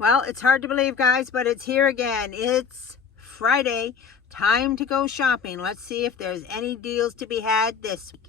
Well, it's hard to believe, guys, but it's here again. It's Friday. Time to go shopping. Let's see if there's any deals to be had this week.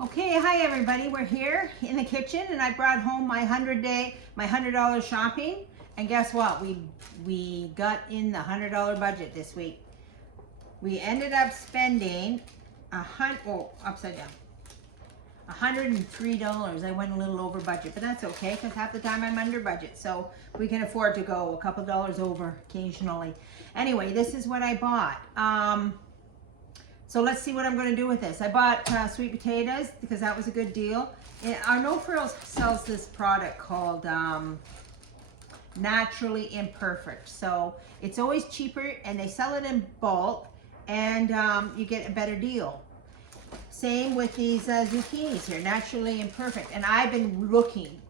Okay, hi everybody. We're here in the kitchen and I brought home my $100 shopping. And guess what? We got in the $100 budget this week. We ended up spending upside down. $103. I went a little over budget, but that's okay because half the time I'm under budget. So we can afford to go a couple dollars over occasionally. Anyway, this is what I bought. So let's see what I'm going to do with this. I bought sweet potatoes because that was a good deal. And our No Frills sells this product called Naturally Imperfect. So it's always cheaper and they sell it in bulk and you get a better deal. Same with these zucchinis here, Naturally Imperfect. And I've been looking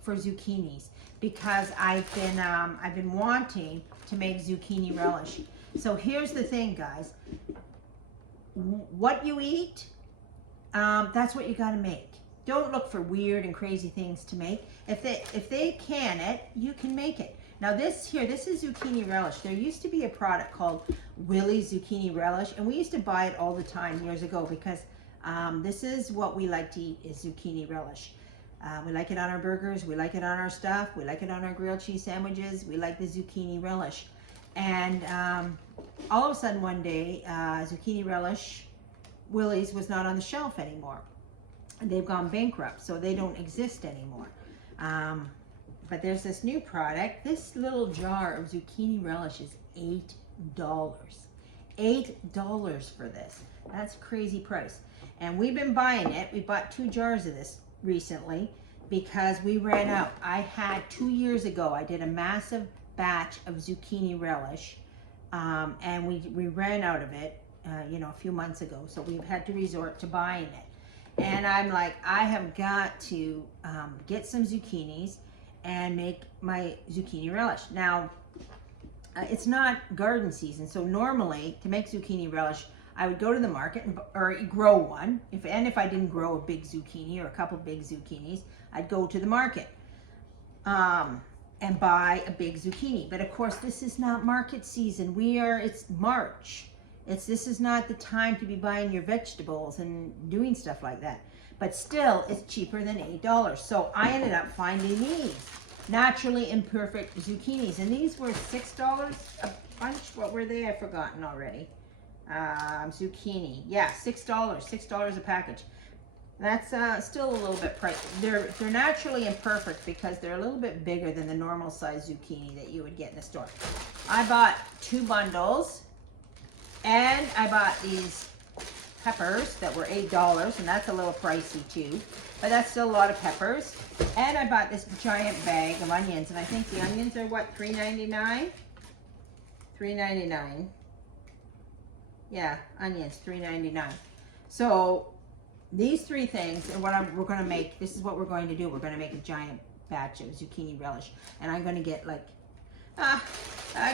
for zucchinis because I've been wanting to make zucchini relish. So here's the thing, guys. What you eat, that's what you got to make. Don't look for weird and crazy things to make. If they can it, you can make it. Now this is zucchini relish. There used to be a product called Willie's Zucchini Relish, and we used to buy it all the time years ago because this is what we like to eat is zucchini relish. We like it on our burgers, we like it on our stuff, we like it on our grilled cheese sandwiches, we like the zucchini relish. And all of a sudden one day, zucchini relish, Willie's was not on the shelf anymore. And they've gone bankrupt, so they don't exist anymore. But there's this new product. This little jar of zucchini relish is $8. $8 for this. That's a crazy price. And we've been buying it. We bought 2 jars of this recently because we ran out. I had 2 years ago, I did a massive batch of zucchini relish and we ran out of it a few months ago, so we've had to resort to buying it. And I'm like, I have got to get some zucchinis and make my zucchini relish. Now it's not garden season, so normally to make zucchini relish I would go to the market or grow one. If I didn't grow a big zucchini or a couple big zucchinis, I'd go to the market and buy a big zucchini. But of course, this is not market season. It's March. This is not the time to be buying your vegetables and doing stuff like that. But still, it's cheaper than $8. So I ended up finding these Naturally Imperfect zucchinis. And these were $6 a bunch. What were they? I've forgotten already. Zucchini. Yeah, $6 a package. That's still a little bit pricey. They're naturally imperfect because they're a little bit bigger than the normal size zucchini that you would get in the store. I bought 2 bundles and I bought these peppers that were $8, and that's a little pricey too, but that's still a lot of peppers. And I bought this giant bag of onions, and I think the onions are what, $3.99? $3.99. Yeah, onions, $3.99. So these 3 things, and we're going to make, this is what we're going to do. We're going to make a giant batch of zucchini relish. And I'm going to get like, I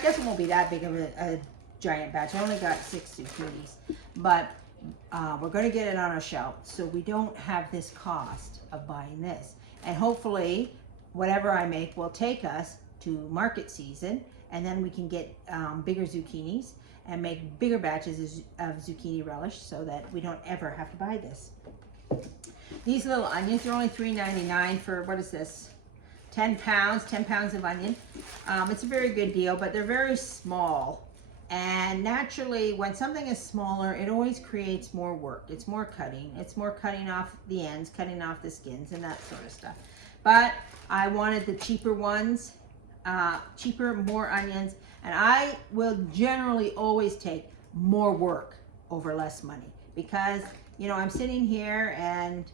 guess it won't be that big of a giant batch. I only got 6 zucchinis. But we're going to get it on our shelf so we don't have this cost of buying this. And hopefully, whatever I make will take us to market season. And then we can get bigger zucchinis and make bigger batches of zucchini relish so that we don't ever have to buy this. These little onions are only $3.99 for, what is this, 10 pounds of onion. It's a very good deal, but they're very small And naturally, when something is smaller, it always creates more work. It's more cutting. It's more cutting off the ends, cutting off the skins, and that sort of stuff. But I wanted the cheaper ones, cheaper, more onions. And I will generally always take more work over less money. Because, you know, I'm sitting here and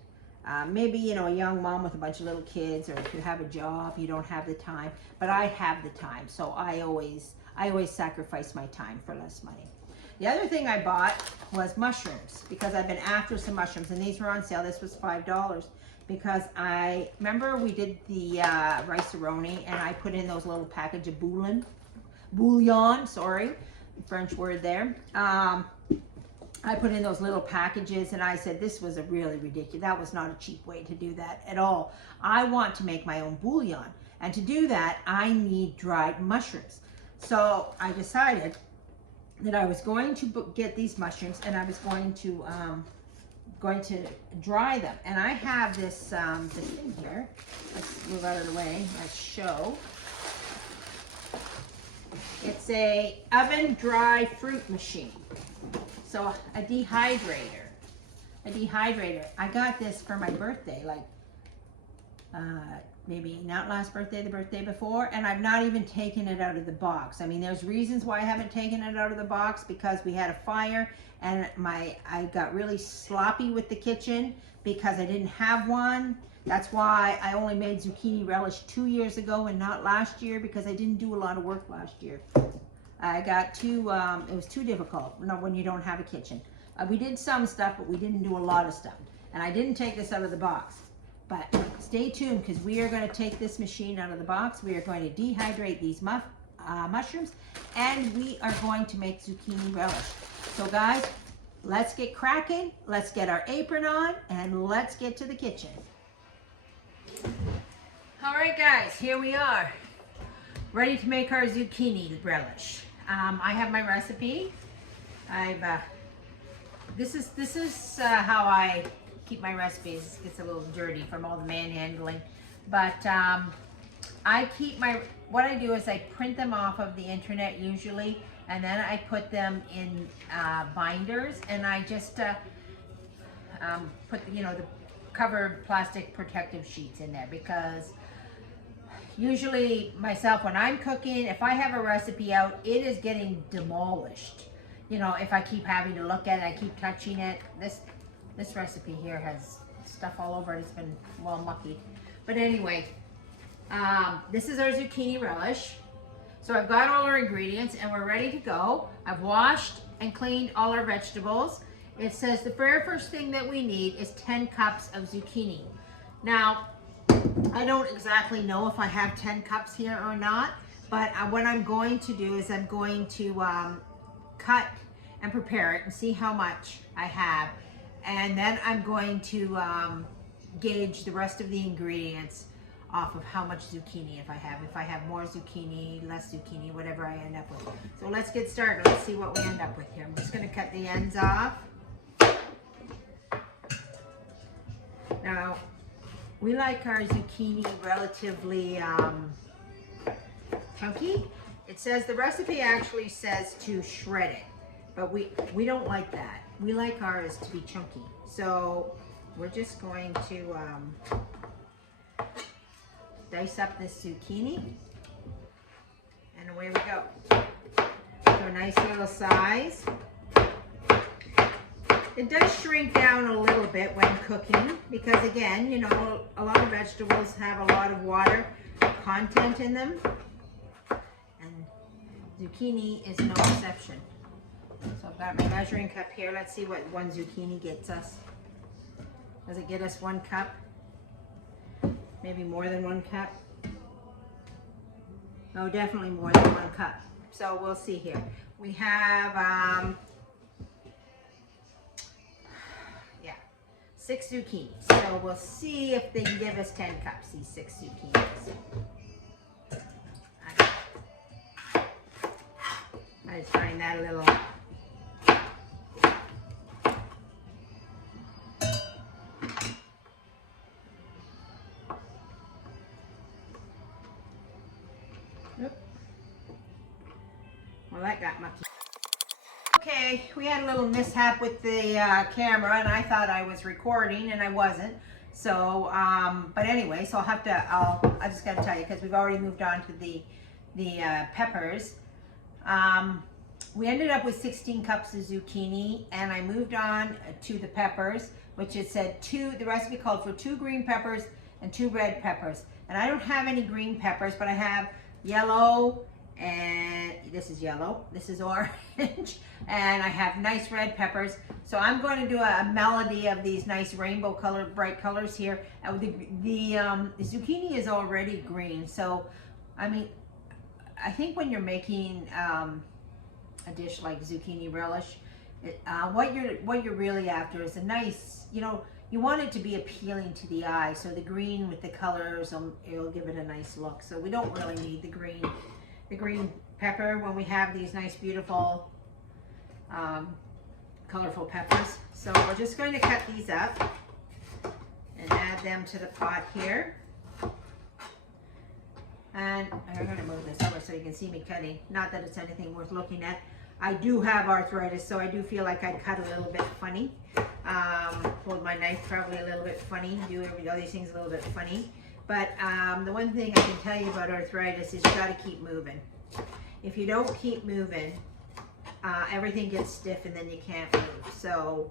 maybe, you know, a young mom with a bunch of little kids, or if you have a job, you don't have the time. But I have the time, so I always sacrifice my time for less money. The other thing I bought was mushrooms, because I've been after some mushrooms, and these were on sale. This was $5, because I remember we did the rice-a-roni, and I put in those little package of bouillon, sorry, French word there. I put in those little packages, and I said this was a really ridiculous, that was not a cheap way to do that at all. I want to make my own bouillon, and to do that I need dried mushrooms. So I decided that I was going to get these mushrooms, and I was going to dry them. And I have this this thing here. Let's move out of the way. Let's show. It's a oven dry fruit machine. So a dehydrator. I got this for my birthday, like maybe not last birthday, the birthday before, and I've not even taken it out of the box. I mean, there's reasons why I haven't taken it out of the box, because we had a fire, and I got really sloppy with the kitchen because I didn't have one. That's why I only made zucchini relish 2 years ago and not last year, because I didn't do a lot of work last year. I got too, it was too difficult when you don't have a kitchen. We did some stuff, but we didn't do a lot of stuff. And I didn't take this out of the box. But stay tuned, because we are going to take this machine out of the box. We are going to dehydrate these mushrooms, and we are going to make zucchini relish. So guys, let's get cracking. Let's get our apron on, and let's get to the kitchen. All right, guys, here we are, ready to make our zucchini relish. I have my recipe. This is how I keep my recipes. It's a little dirty from all the manhandling, but what I do is I print them off of the internet usually, and then I put them in binders, and I just put the covered plastic protective sheets in there, because usually myself, when I'm cooking, if I have a recipe out, it is getting demolished. You know, if I keep having to look at it, I keep touching it. This recipe here has stuff all over it. It's been well mucky. But anyway, this is our zucchini relish. So I've got all our ingredients, and we're ready to go. I've washed and cleaned all our vegetables. It says the very first thing that we need is 10 cups of zucchini. Now, I don't exactly know if I have 10 cups here or not, but what I'm going to do is I'm going to cut and prepare it and see how much I have. And then I'm going to gauge the rest of the ingredients off of how much zucchini if I have. If I have more zucchini, less zucchini, whatever I end up with. So let's get started. Let's see what we end up with here. I'm just going to cut the ends off. Now, we like our zucchini relatively chunky. It says, the recipe actually says to shred it, but we don't like that. We like ours to be chunky. So we're just going to dice up this zucchini, and away we go. So a nice little size. It does shrink down a little bit when cooking, because again, you know, a lot of vegetables have a lot of water content in them, and zucchini is no exception. So I've got my measuring cup here. Let's see what one zucchini gets us. Does it get us 1 cup? Maybe more than 1 cup? Oh, definitely more than 1 cup. So we'll see here. We have 6 zucchinis. So we'll see if they can give us 10 cups, these 6 zucchinis. I just find that a little... Well, that got mucky. Okay, we had a little mishap with the camera, and I thought I was recording, and I wasn't. So, but anyway, so I just got to tell you, because we've already moved on to the peppers. We ended up with 16 cups of zucchini, and I moved on to the peppers, which it said the recipe called for 2 green peppers and 2 red peppers. And I don't have any green peppers, but I have yellow, and this is yellow, this is orange, and I have nice red peppers. So I'm going to do a melody of these nice rainbow color, bright colors here. The zucchini is already green, so I mean, I think when you're making a dish like zucchini relish, what you're really after is a nice, you want it to be appealing to the eye. So the green with the colors, it'll give it a nice look. So we don't really need the green pepper when we have these nice, beautiful, colorful peppers. So we're just going to cut these up and add them to the pot here. And I'm going to move this over so you can see me cutting. Not that it's anything worth looking at. I do have arthritis, so I do feel like I cut a little bit funny. Hold my knife probably a little bit funny. Do all these things a little bit funny. But the one thing I can tell you about arthritis is you got to keep moving. If you don't keep moving, everything gets stiff and then you can't move. So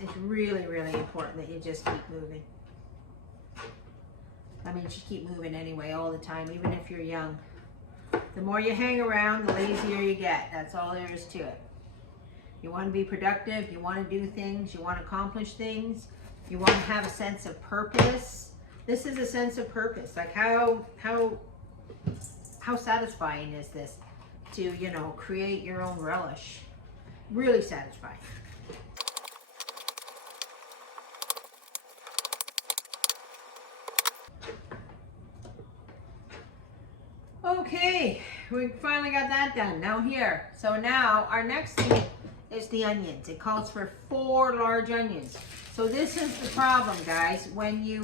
it's really, really important that you just keep moving. I mean, just keep moving anyway, all the time, even if you're young. The more you hang around, the lazier you get. That's all there is to it. You want to be productive, you want to do things, you want to accomplish things, you want to have a sense of purpose. This is a sense of purpose. Like how satisfying is this to, create your own relish? Really satisfying. Okay, we finally got that done. Now here. So now our next thing is the onions. It calls for 4 large onions. So this is the problem, guys. When you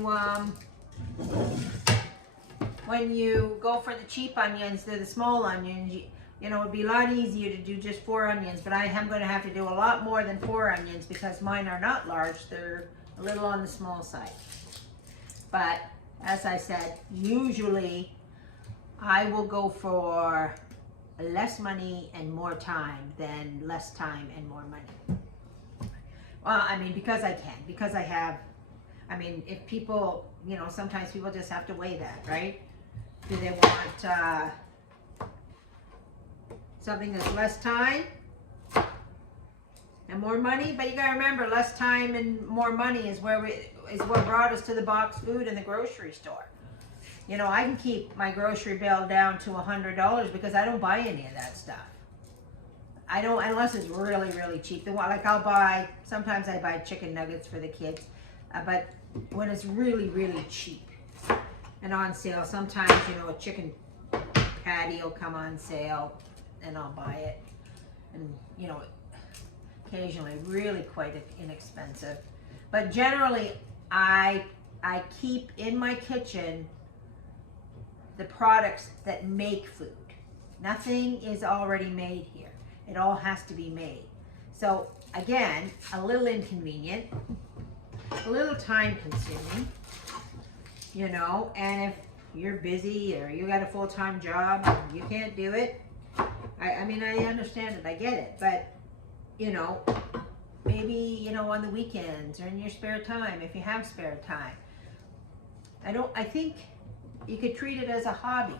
go for the cheap onions, they're the small onions. It'd be a lot easier to do just 4 onions, but I am going to have to do a lot more than 4 onions because mine are not large. They're a little on the small side. But as I said, usually I will go for less money and more time than less time and more money. Well, I mean, because I can, because I have, I mean, if people, sometimes people just have to weigh that, right? Do they want something that's less time and more money? But you gotta remember, less time and more money is what brought us to the box food in the grocery store. I can keep my grocery bill down to $100 because I don't buy any of that stuff. I don't, unless it's really, really cheap. Sometimes I buy chicken nuggets for the kids, but when it's really, really cheap and on sale, sometimes, a chicken patty will come on sale and I'll buy it. And, occasionally really quite inexpensive. But generally, I keep in my kitchen the products that make food. Nothing is already made here. It all has to be made. So again, a little inconvenient, a little time consuming, and if you're busy or you got a full-time job and you can't do it, I mean, I understand it, I get it, but maybe, on the weekends or in your spare time, if you have spare time. I think you could treat it as a hobby,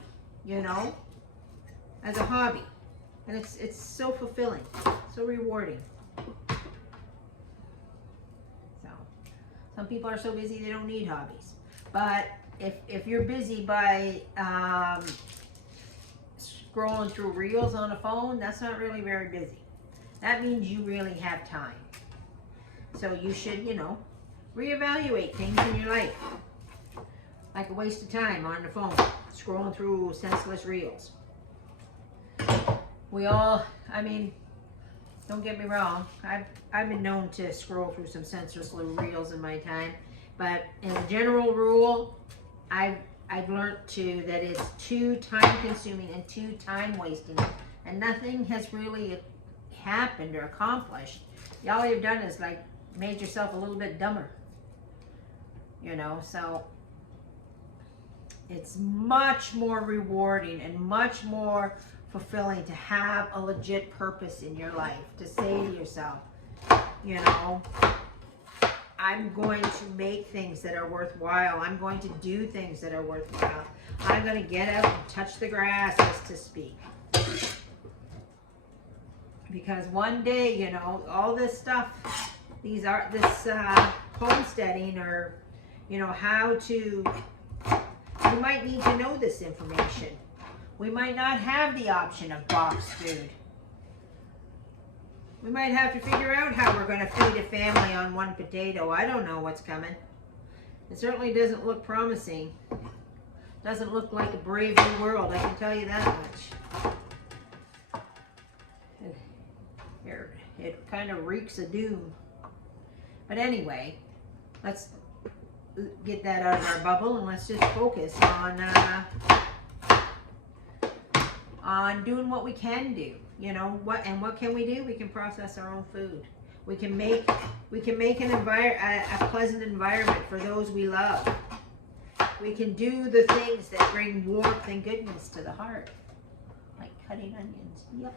as a hobby. And it's so fulfilling, so rewarding. So, some people are so busy they don't need hobbies. But if you're busy by scrolling through reels on a phone, that's not really very busy. That means you really have time. So you should, reevaluate things in your life. Like a waste of time on the phone, scrolling through senseless reels. We all, I mean, don't get me wrong, I've been known to scroll through some senseless little reels in my time, but as a general rule, I've learned that it's too time consuming and too time wasting, and nothing has really happened or accomplished. All you've done is like made yourself a little bit dumber. You know, so it's much more rewarding and much more fulfilling to have a legit purpose in your life, to say to yourself, you know, I'm going to make things that are worthwhile. I'm going to do things that are worthwhile. I'm going to get out and touch the grass, as to speak. Because one day, you know, all this stuff, this homesteading, or, you know, how to, you might need to know this information. We might not have the option of boxed food. We might have to figure out how we're going to feed a family on one potato. I don't know what's coming. It certainly doesn't look promising. Doesn't look like a brave new world, I can tell you that much. It kind of reeks of doom. But anyway, let's get that out of our bubble and let's just focus on doing what we can do. You know, what can we do? We can process our own food. We can make a pleasant environment for those we love. We can do the things that bring warmth and goodness to the heart, like cutting onions. Yep.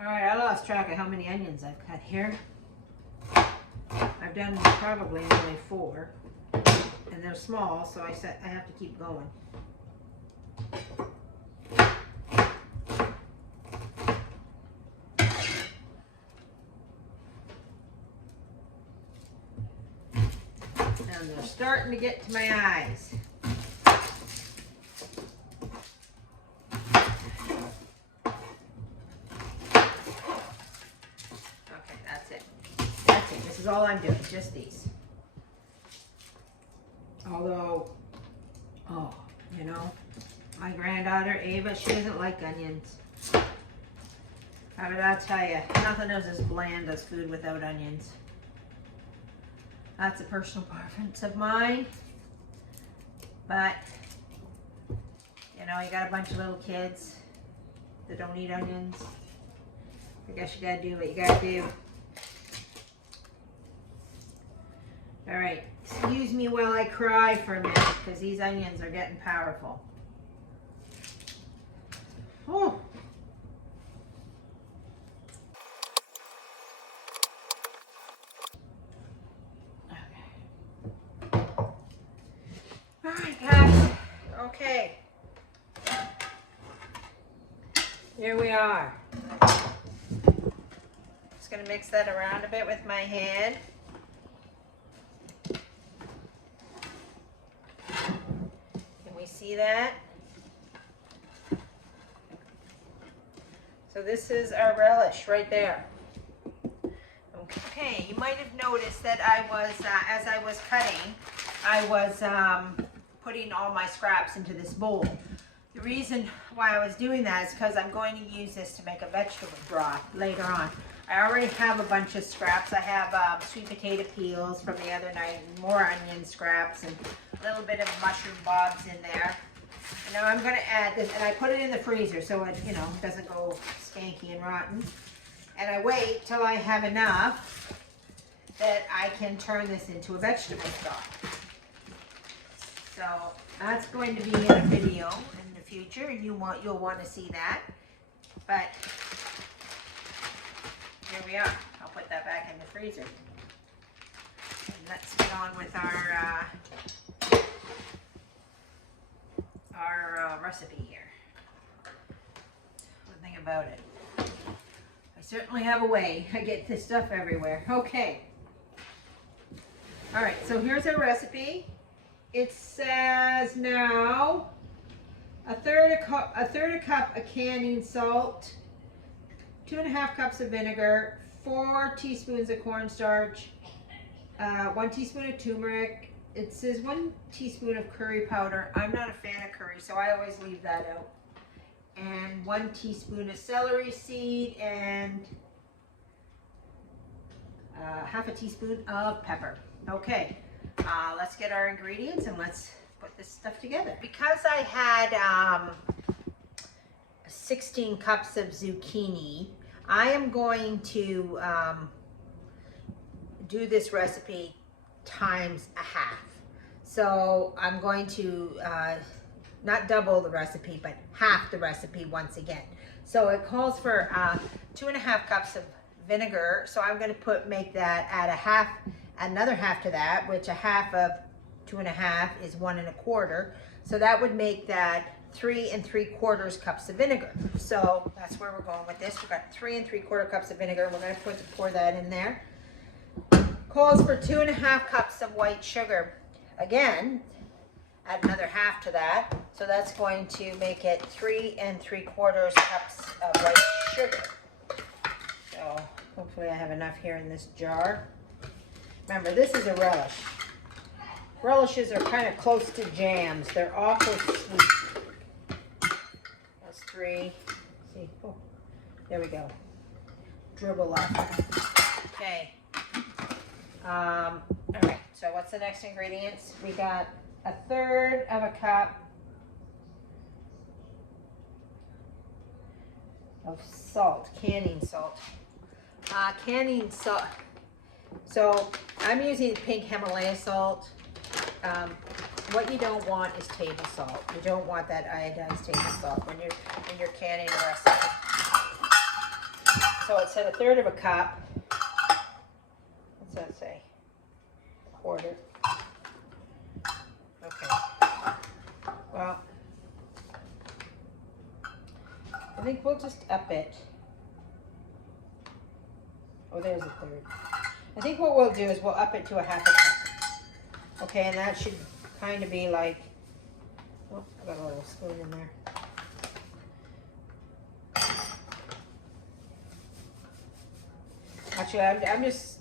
Alright, I lost track of how many onions I've cut here. I've done probably only 4. And they're small, so I have to keep going. And they're starting to get to my eyes. This is all I'm doing, just these. Although, oh, you know, my granddaughter Ava, she doesn't like onions. But I'll tell you, nothing is as bland as food without onions. That's a personal preference of mine. But, you know, you got a bunch of little kids that don't eat onions. I guess you gotta do what you gotta do. All right, excuse me while I cry for a minute, because these onions are getting powerful. Oh. Okay. All right, guys. Okay. Here we are. Just gonna mix that around a bit with my hand. See that? So this is our relish right there. Okay, you might have noticed that I was, as I was cutting, I was putting all my scraps into this bowl. The reason why I was doing that is because I'm going to use this to make a vegetable broth later on. I already have a bunch of scraps. I have sweet potato peels from the other night, and more onion scraps, and a little bit of mushroom bobs in there. And now I'm going to add this, and I put it in the freezer so it, you know, doesn't go skanky and rotten. And I wait till I have enough that I can turn this into a vegetable stock. So that's going to be in a video in the future, and you'll want to see that. But here we are. I'll put that back in the freezer. And let's get on with our recipe here. One thing about it, I certainly have a way. I get this stuff everywhere. Okay. All right. So here's our recipe. It says now a third a cup of canning salt, 2.5 cups of vinegar, 4 teaspoons of cornstarch, 1 teaspoon of turmeric. It says 1 teaspoon of curry powder. I'm not a fan of curry, so I always leave that out. and 1 teaspoon of celery seed, and half a teaspoon of pepper. Okay, let's get our ingredients and let's put this stuff together. Because I had 16 cups of zucchini, I am going to do this recipe times a half. So I'm going to not double the recipe, but half the recipe once again. So it calls for 2.5 cups of vinegar. So I'm going to make that add another half to that, which a half of 2.5 is 1.25. So that would make that 3 3/4 cups of vinegar. So that's where we're going with this. We've got 3 3/4 cups of vinegar. We're going to pour that in there. Calls for 2.5 cups of white sugar. Again, add another half to that. So that's going to make it 3 3/4 cups of white sugar. So hopefully I have enough here in this jar. Remember, this is a relish. Relishes are kind of close to jams. They're awful sweet. That's 3. See, oh, there we go. Dribble up. Okay. All right. So what's the next ingredients? We got 1/3 of a cup of salt, canning salt. Canning salt. So I'm using pink Himalaya salt. What you don't want is table salt. You don't want that iodized table salt when you're canning a recipe. So it said 1/3 of a cup. What's that say? 1/4. Okay. Well, I think we'll just up it. Oh, there's 1/3. I think what we'll do is we'll up it to 1/2 cup. Okay, and that should kind of be like, oh, I got a little spoon in there. Actually, I'm just,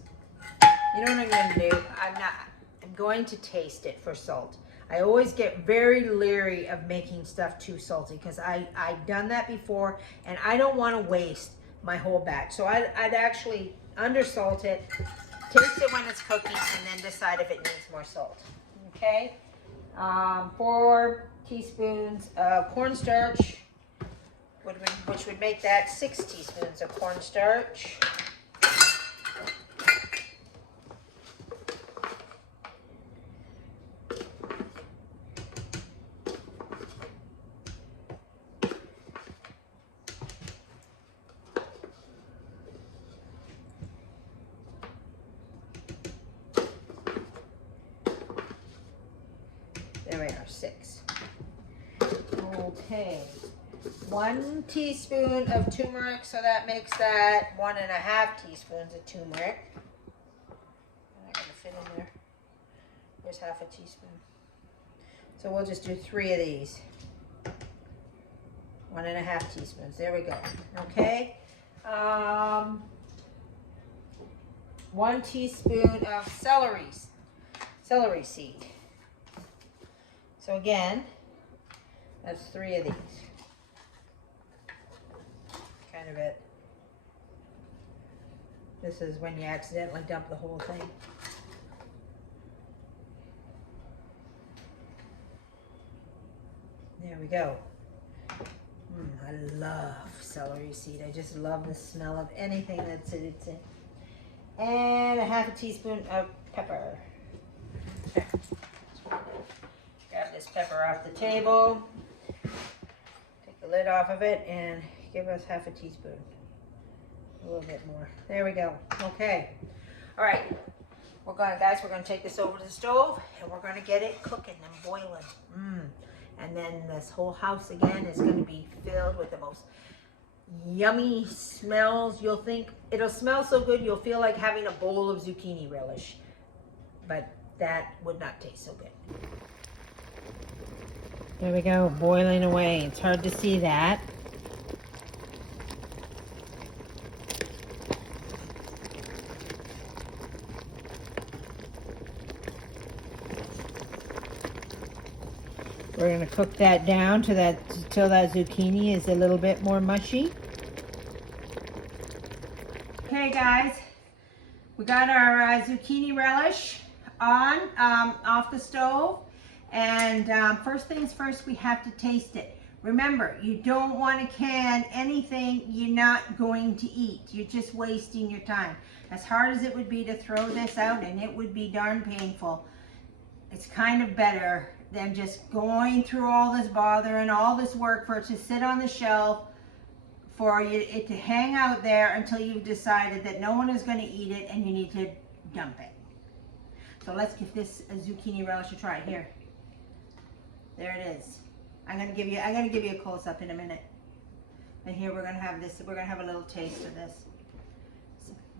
you know what I'm going to do? I'm going to taste it for salt. I always get very leery of making stuff too salty because I've done that before and I don't want to waste my whole batch. So I'd actually undersalt it, taste it when it's cooking, and then decide if it needs more salt. Okay? 4 teaspoons of cornstarch, which would make that 6 teaspoons of cornstarch. There we are, 6. Okay, 1 teaspoon of turmeric, so that makes that 1.5 teaspoons of turmeric. Not gonna fit in there. There's 1/2 teaspoon. So we'll just do 3 of these. 1.5 teaspoons. There we go. Okay. 1 teaspoon of celery seed. So again, that's 3 of these. Kind of it. This is when you accidentally dump the whole thing. There we go. I love celery seed. I just love the smell of anything that's in it. And 1/2 teaspoon of pepper. Okay. Grab this pepper off the table. Take the lid off of it and give us 1/2 teaspoon. A little bit more. There we go. Okay. All right. We're going to take this over to the stove and we're going to get it cooking and boiling. And then this whole house again is going to be filled with the most yummy smells. You'll think it'll smell so good you'll feel like having a bowl of zucchini relish, but that would not taste so good. There we go, boiling away. It's hard to see that. We're going to cook that down to that till that zucchini is a little bit more mushy. Okay guys, we got our zucchini relish on off the stove, and first things first, we have to taste it. Remember, you don't want to can anything you're not going to eat. You're just wasting your time. As hard as it would be to throw this out, and it would be darn painful, it's kind of better than just going through all this bother and all this work for it to sit on the shelf, for it to hang out there until you've decided that no one is going to eat it and you need to dump it. So let's give this a zucchini relish a try. Here, there it is. I'm gonna give you a close-up in a minute. And here we're gonna have this. We're gonna have a little taste of this.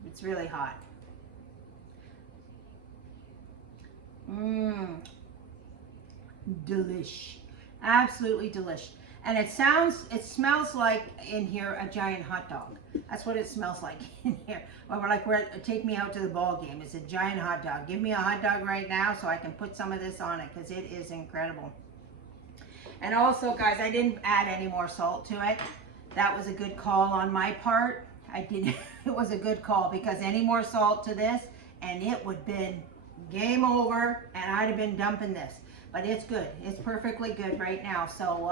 It's really hot. Delish, absolutely delish. And it smells like in here a giant hot dog. That's what it smells like in here. Well, we're like, take me out to the ball game. It's a giant hot dog. Give me a hot dog right now so I can put some of this on it, because it is incredible. And also, guys, I didn't add any more salt to it. That was a good call on my part. It was a good call, because any more salt to this and it would have been game over, and I'd have been dumping this. But it's good. It's perfectly good right now. So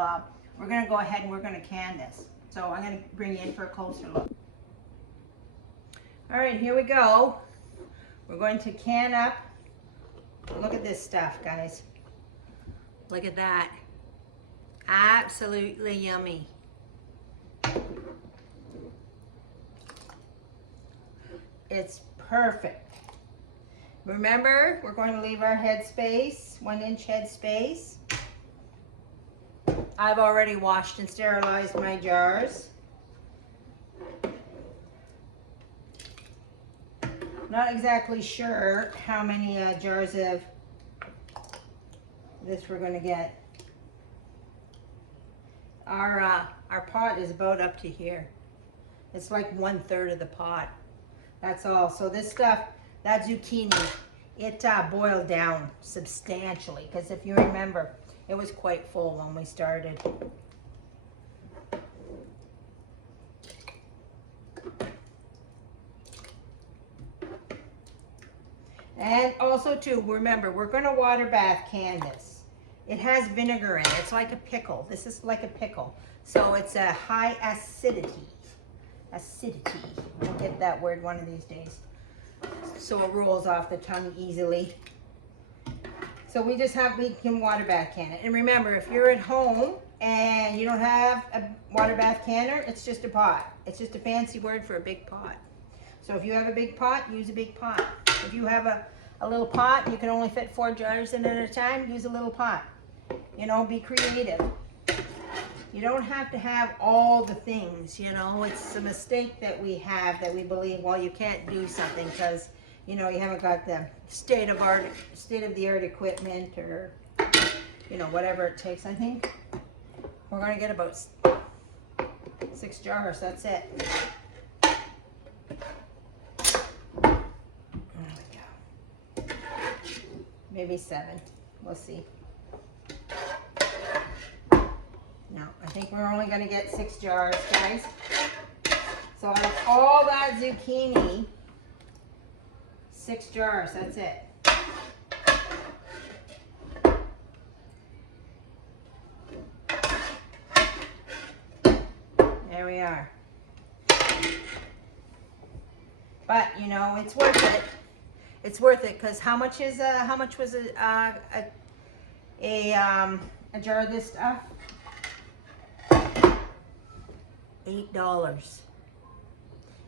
we're going to go ahead and we're going to can this. So I'm going to bring you in for a closer look. All right, here we go. We're going to can up. Look at this stuff, guys. Look at that. Absolutely yummy. It's perfect. Remember, we're going to leave our head space, 1-inch head space. I've already washed and sterilized my jars. Not exactly sure how many jars of this we're going to get. Our pot is about up to here. It's like 1/3 of the pot. That's all. So this stuff, that zucchini, it boiled down substantially, because if you remember, it was quite full when we started. And also too, remember, we're going to water bath can this. It has vinegar in it. It's like a pickle. This is like a pickle. So it's a high acidity. We'll get that word one of these days, so it rolls off the tongue easily. So we can water bath can it. And remember, if you're at home and you don't have a water bath canner, it's just a pot. It's just a fancy word for a big pot. So if you have a big pot, use a big pot. If you have a little pot and you can only fit 4 jars in at a time, use a little pot. You know, be creative. You don't have to have all the things, you know. It's a mistake that we have, that we believe, well, you can't do something because, you know, you haven't got the state-of-the-art equipment, or, you know, whatever it takes. I think we're going to get about 6 jars. That's it. There we go. Maybe 7. We'll see. No, I think we're only going to get 6 jars, guys. So out of all that zucchini, 6 jars, that's it. There we are. But, you know, it's worth it. It's worth it, because how much was a jar of this stuff? $8.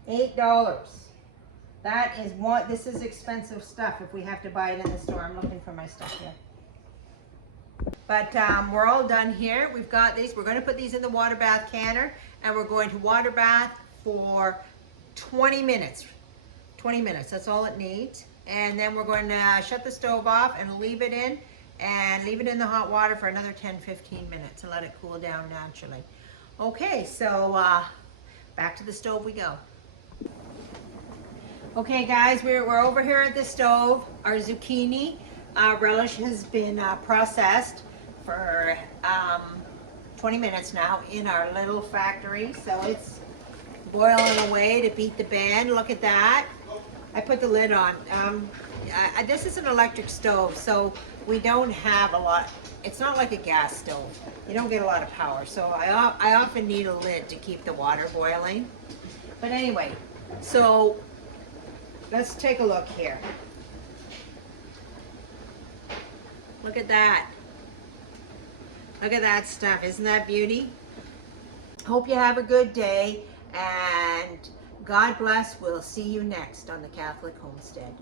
$8. That is what, this is expensive stuff if we have to buy it in the store. I'm looking for my stuff here. But we're all done here. We've got these. We're going to put these in the water bath canner, and we're going to water bath for 20 minutes. 20 minutes, that's all it needs. And then we're going to shut the stove off and leave it in the hot water for another 10-15 minutes and let it cool down naturally. Okay, so back to the stove we go. Okay guys, we're over here at the stove. Our zucchini relish has been processed for 20 minutes now in our little factory. So it's boiling away to beat the band. Look at that. I put the lid on. This is an electric stove, so we don't have a lot. It's not like a gas stove. You don't get a lot of power. So I often need a lid to keep the water boiling. But anyway, so let's take a look here. Look at that. Look at that stuff. Isn't that beauty? Hope you have a good day, and God bless. We'll see you next on the Catholic Homestead.